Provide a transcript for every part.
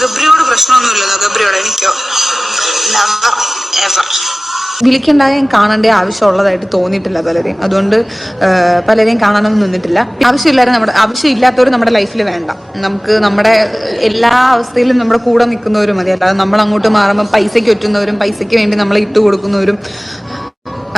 ഗബ്രിയോട് പ്രശ്നമൊന്നുമില്ലല്ലോ ഗബ്രിയോട് എനിക്കോ? Never ever വിളിക്കണ്ടായും കാണേണ്ട ആവശ്യമുള്ളതായിട്ട് തോന്നിയിട്ടില്ല പലരെയും. അതുകൊണ്ട് പലരെയും കാണാനൊന്നും നിന്നിട്ടില്ല. ആവശ്യമില്ലാതെ നമ്മുടെ ആവശ്യമില്ലാത്തവർ നമ്മുടെ ലൈഫിൽ വേണ്ട. നമുക്ക് നമ്മുടെ എല്ലാ അവസ്ഥയിലും നമ്മുടെ കൂടെ നിൽക്കുന്നവരും മതി. അല്ലാതെ നമ്മൾ അങ്ങോട്ട് മാറുമ്പോൾ പൈസയ്ക്ക് ഒറ്റുന്നവരും പൈസയ്ക്ക് വേണ്ടി നമ്മളെ ഇട്ട് കൊടുക്കുന്നവരും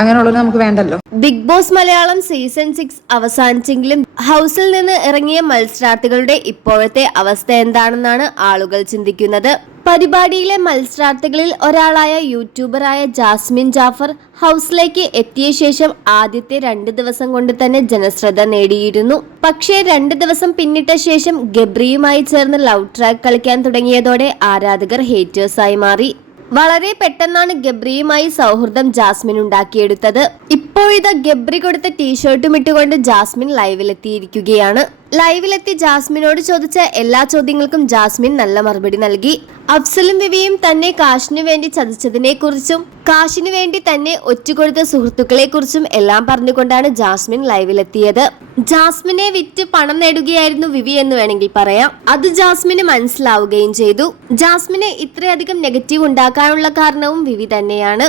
അങ്ങനെയുള്ളവർ നമുക്ക് വേണ്ടല്ലോ. Big boss Malayalam season six അവസാനിച്ചെങ്കിലും ഹൗസിൽ നിന്ന് ഇറങ്ങിയ മത്സരാർത്ഥികളുടെ ഇപ്പോഴത്തെ അവസ്ഥ എന്താണെന്നാണ് ആളുകൾ ചിന്തിക്കുന്നത്. പരിപാടിയിലെ മത്സരാർത്ഥികളിൽ ഒരാളായ യൂട്യൂബറായ ജാസ്മിൻ ജാഫർ ഹൗസിലേക്ക് എത്തിയ ശേഷം ആദ്യത്തെ രണ്ട് ദിവസം കൊണ്ട് തന്നെ ജനശ്രദ്ധ നേടിയിരുന്നു. പക്ഷേ രണ്ട് ദിവസം പിന്നിട്ട ശേഷം ഗബ്രിയുമായി ചേർന്ന് ലവ് ട്രാക്ക് കളിക്കാൻ തുടങ്ങിയതോടെ ആരാധകർ ഹേറ്റേഴ്സായി മാറി. വളരെ പെട്ടെന്നാണ് ഗബ്രിയുമായി സൗഹൃദം ജാസ്മിൻ ഉണ്ടാക്കിയെടുത്തത്. ഇപ്പോഴിതാ ഗബ്രി കൊടുത്ത ടീഷർട്ടും ഇട്ടുകൊണ്ട് ജാസ്മിൻ ലൈവിലെത്തിയിരിക്കുകയാണ്. ലൈവിലെത്തി ജാസ്മിനോട് ചോദിച്ച എല്ലാ ചോദ്യങ്ങൾക്കും ജാസ്മിൻ നല്ല മറുപടി നൽകി. അഫ്സലും വിവിയും തന്നെ കാശിനു വേണ്ടി ചതിച്ചതിനെ കുറിച്ചും കാശിനു വേണ്ടി തന്നെ ഒറ്റുകൊടുത്ത സുഹൃത്തുക്കളെ കുറിച്ചും എല്ലാം പറഞ്ഞുകൊണ്ടാണ് ജാസ്മിൻ ലൈവിലെത്തിയത്. ജാസ്മിനെ വിറ്റ് പണം നേടുകയായിരുന്നു വിവി എന്ന് വേണമെങ്കിൽ പറയാം. അത് ജാസ്മിന് മനസ്സിലാവുകയും ചെയ്തു. ജാസ്മിനെ ഇത്രയധികം നെഗറ്റീവ് ഉണ്ടാക്കാനുള്ള കാരണവും വിവി തന്നെയാണ്.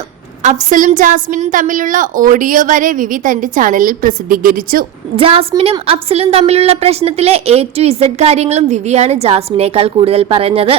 അഫ്സലും ജാസ്മിനും തമ്മിലുള്ള ഓഡിയോ വരെ വിവി തന്റെ ചാനലിൽ പ്രസിദ്ധീകരിച്ചു. ജാസ്മിനും അഫ്സലും തമ്മിലുള്ള പ്രശ്നത്തിലെ എ ടു ഇസഡ് കാര്യങ്ങളും വിവിയാണ് ജാസ്മിനേക്കാൾ കൂടുതൽ പറഞ്ഞത്.